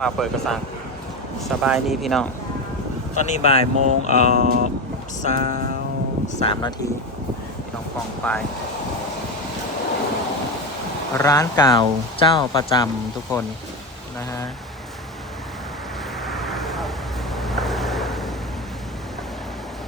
มาเปิดกระสังสบายดีพี่น้อง ตอนนี้บ่ายโมงเอ่อสาวสามนาที พี่น้องฟองไปร้านเก่าเจ้าประจำทุกคนนะฮะ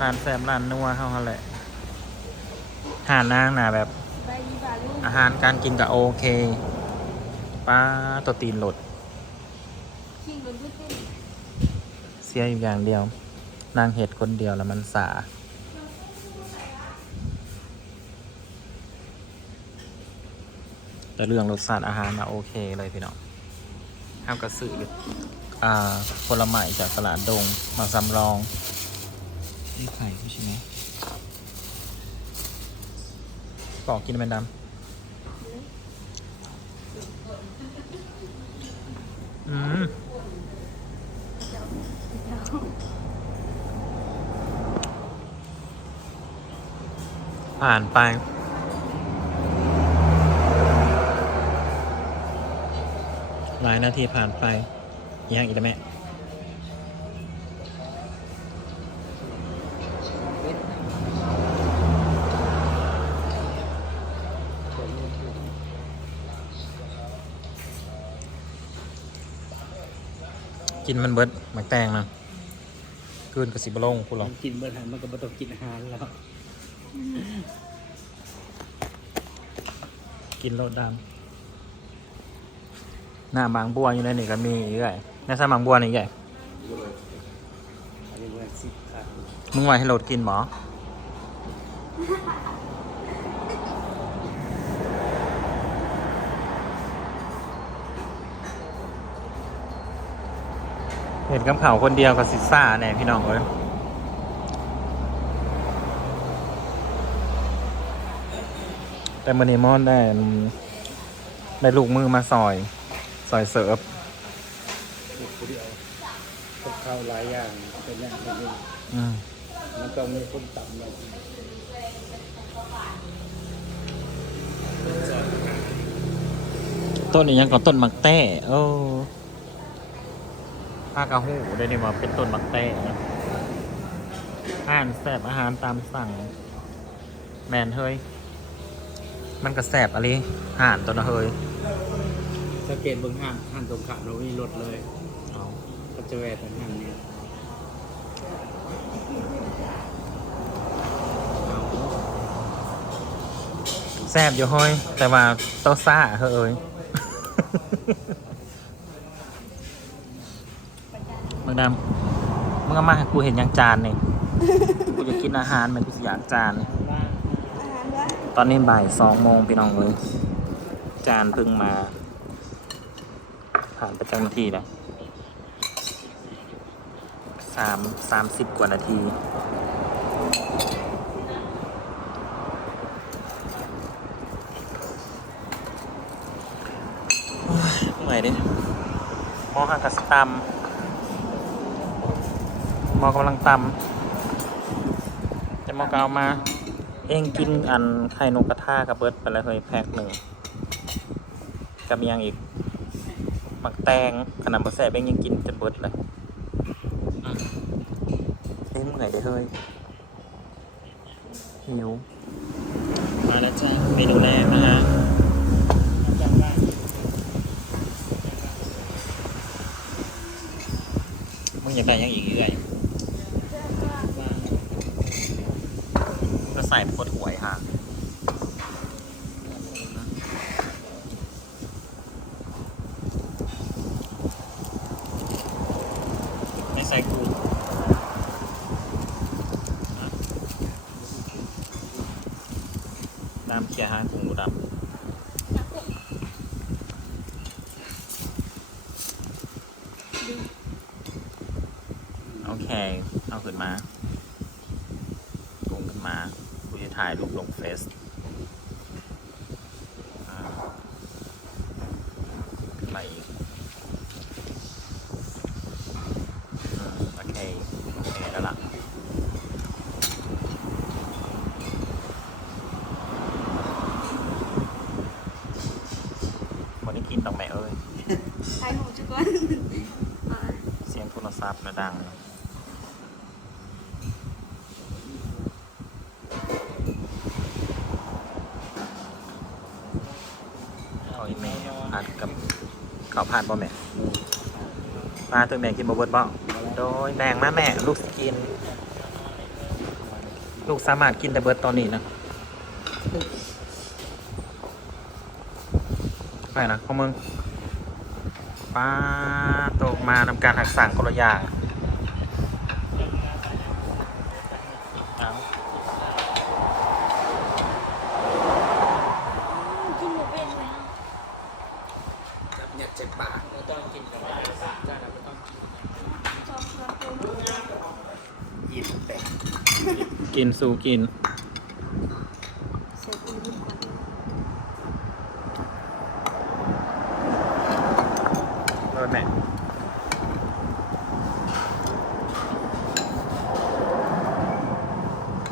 ร้านแซมร้านนัวเข้าเขาแหละหานางนะแบบไปดีกว่าลูกอาหารการกินก็โอเค ป้าตัวตีนหลด ชิงโดนพูดขึ้น เสียอยู่อย่างเดียว นางเห็ดคนเดียวแล้วมันสาแต่เรื่องรสชาติอาหารนะโอเคเลยพี่น้องห้ามกระสืออ่าผลไม้จากตลาดดง มาสำรองนี่ไข่ใช่ไหมปอกกินเป็นดำอืม ผ่านไป หลายนาทีผ่านไปยังอีกแล้วแม่ กินมันเบิดหมักแตงนะคืนกระสิบลงคุณหรอมันกินเมื่อไหร่มันก็บ่ต้องกินอาหารแล้วกินโลดดำหน้าบางบัวอยู่ในนี่ก็มีอีกไงในสายบางบัวนี่ไงอันนี้ว่าสิบครับมึงไว้ให้โหลดกินหมอ เห็นกับเขาวคนเดียวกับซิซ่าแน่พี่น้องเลยแต่มันนี้มอนได้อืมได้ลูกมือมาซอยซอยเสิร์ฟลูกคนเดียวกับข้าวหลายอย่างเป็นอย่างเป็นอย่างอืมมันต้องมีคนต่ำเลยต้นนี้ยังก่อนต้นมักแต้โอ้ ภาคกะหูได้นี่มาเป็นต้นมักแต้นะอาหารแสบอาหารตามสั่ง แมนเฮ้ย มันก็แสบอะไรอาหารตัวนะเฮ้ยสังเกตเบื้องห้างห้างตรงข้ามเรามีรถเลยเอาก็จะแวะแต่ห้างนี้เอาแสบอยู่เฮ้ยแต่ว่าโตซ่าเฮ้ย มึง ดำมึงเอามาให้กูเห็นยังจานนี่กูจะกินอาหารมันกูอยากจาน อาหารด้วยตอนนี้บ่ายสองโมงพี่น้องเลยจานเพิ่งมา ผ่านไปจังนาทีแล้วสามสามสิบกว่านาทีโอ้ยเมื่อยดิมอหักกระสตำ หมอกำลังตำแต่หมอก็เอามา เองกินอันไข่นกกระทากับเบิร์ดไปแล้วเฮ้ยแพ็คหนึ่งกับมียังอีกหมักแตงขนาดบะแสบเองยังกินจนเบิร์ดเลยอืมเฮ้ยเมื่อยเด้อเฮ้ยหิวมาแล้วจ้าเมนูแรกนะฮะจากบ้านมึงอยากได้ยังอีกเรื่อย บ้าน ก็ใส่พวดหวยฮะไม่ใส่กูน้ำเคี่ยวห้างกุ้งดูดำโอเค เอาขึ้นมา กุ้งขึ้นมากูจะถ่ายรูปลงเฟซอ่าขึ้นมาอีกอืมโอเค โอเคแล้วล่ะ วันนี้กินตรงไหนเอ้ย ไข่หมูชุกอน รับนะดังนะเอาอีแม่ ผัดกับข้าวผัดบ่แม่ปลาตัวแม่กินบ่เบิดบ่โดยแบ่งมาแม่ ลูกกิน ลูกสามารถกินแต่เบิดตอนนี้นะไปนะของมึงปลาตกมานำการหักสั่งคนละยา กินหมูเป็นไหม เนี่ยเจ็บปาก ต้องกินกับจ้าเราต้องกิน ชอบชอบตัว ยิ้มแต่ กินสู่กิน เสียดีดีกว่า เออแม่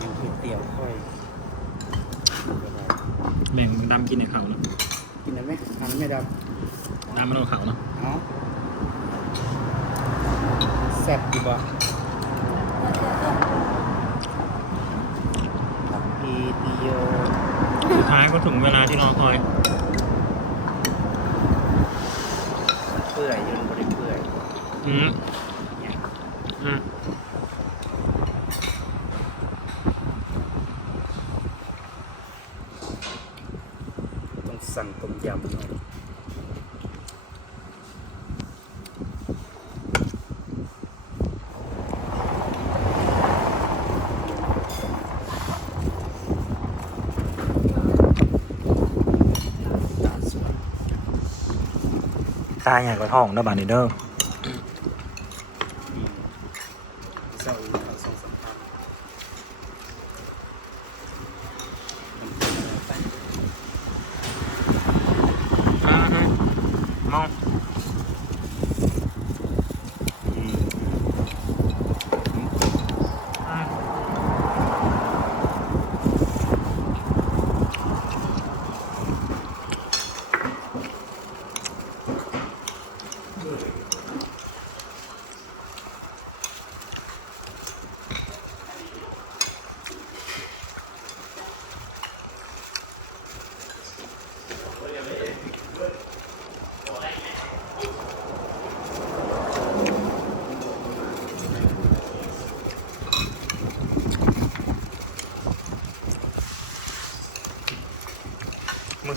ยังคือเตี๋ยวค่อย แบ่งดำกินในเขาเนาะ กินได้ไหมทำไม่ได้ ดำมันเอาเขาเนาะ เนาะแซ่บดีบ่ แล้วเธอก็ อีติโยสุดท้ายก็ถึงเวลาที่รอคอยเปื่อยอยังบริเปื่อย อืม เนี่ย อืม ต้องสั่งต้มยำหน่อยตาสวย ตายอย่างกระท่องเด้อบานิเดอร์อืมเศร้าอีกแล้วสองสามพันมันเป็นอะไรไปอืมฮึมอง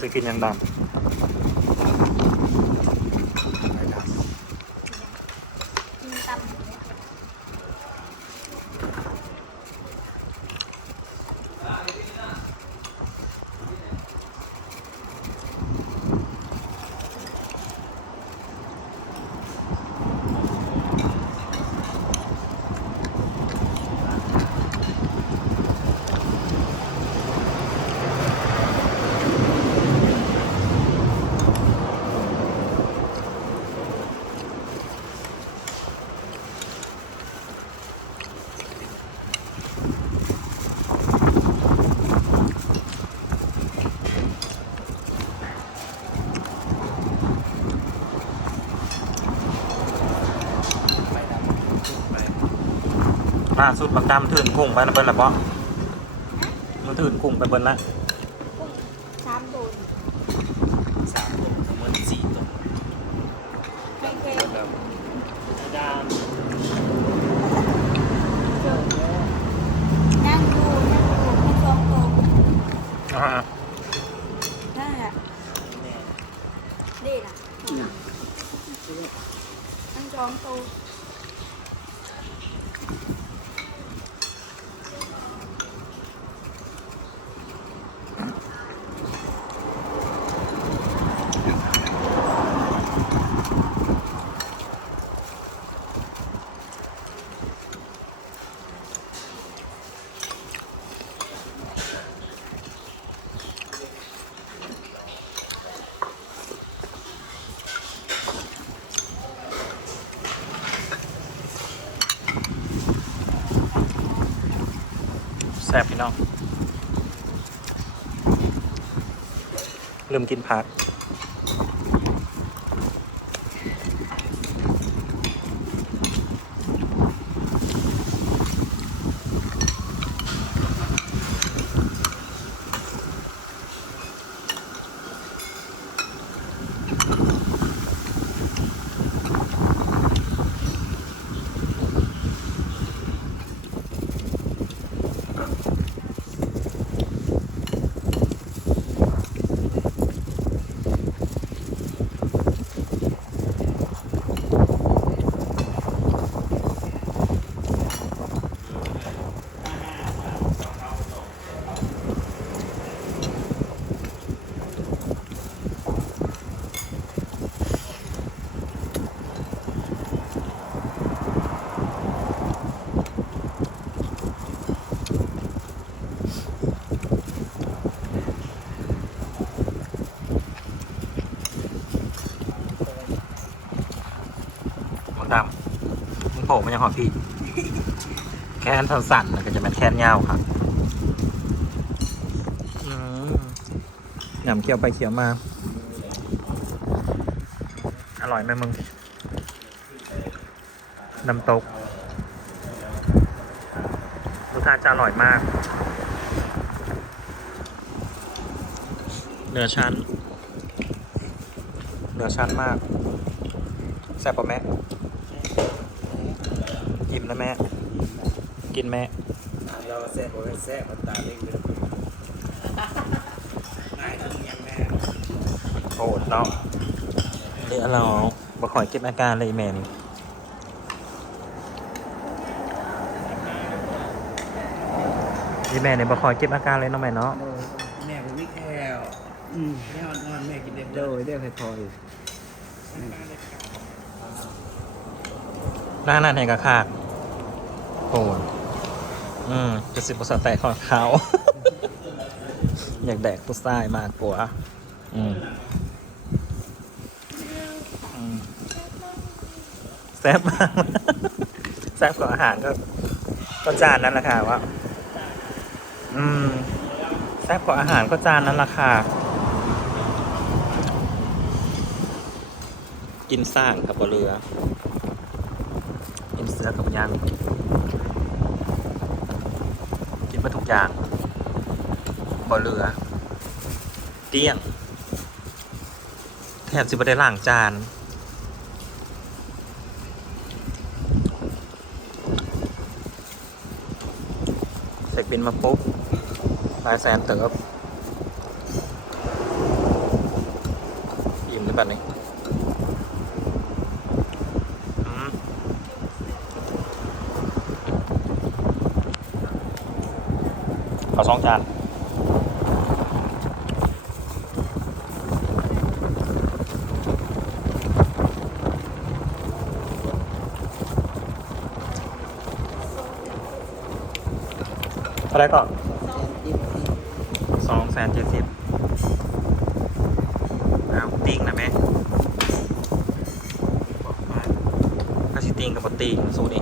มึงสิกินยังด ไม่ได้ กินตำ ไม่ได้ขึ้นไปำ ล่าสุดบักดำถืนกุ้งไปนะเบิ้ลละบ่มันถืนกุ้งไปเบิ้ลละ กุ้งสามโดน สามตัวทั้งหมดสี่ตัว ใครเคย แบบ ดาม เจอนั่งดูนั่งดูแค่สองตัว อ่า นั่นแหละ แม่ ดีนะนั่งสองตัว แซ่บพี่น้อง เริ่มกินผัก ตำ มึงโผล่มันยังหอพี่ แค่นสั่นๆมันก็จะเป็นแค่นยาวครับอืมหยำเคี้ยวไปเคี้ยวมา อร่อยไหมมึง น้ำตกรสชาติจะอร่อยมาก เนื้อชั้น เนื้อชั้นมากแซ่บปะแม่ อิ่มนะแม่ กินแม่เราแซ่บโอ้ยแซ่บมันตาเล็กเลยง่ายทุกอย่างแม่โอ้เนาะเดี๋ยวเราบ่ขอยเก็บอาการเลยแม่นี่นี่แม่เนี่ยบ่ขอยเก็บอาการเลยเนาะแม่เนาะแม่ผมไม่แคลอืมแม่อ่อนๆแม่กินเด็ดโดยเรียกให้พออยู่หน้าหน้าแทงกระคาก โอ้ยอืมจะสิบภาษาแตกของเขา อยากแดกผู้ชายมากกว่า อืมอืมแซ่บมากแซ่บกว่าอาหารก็ก็จานนั้นแหละค่ะว่า อืมแซ่บกว่าอาหารก็จานนั้นแหละค่ะ กินสร้างกับบเรือกินเสือกับย่างกินมาทุกอย่าง บ่เหลือ เตี้ยง แทบสิบได้ล้างจาน เสกบินมาปุ๊บหลายแสนเติบยิ้มได้แบบนี้อืมขอสองจาน ท่าไหรก่อนสองแสนเจ็ดสิบเอาติ้งนะแม่ถ้าสิติ้งกับบติ้งสู้ดิ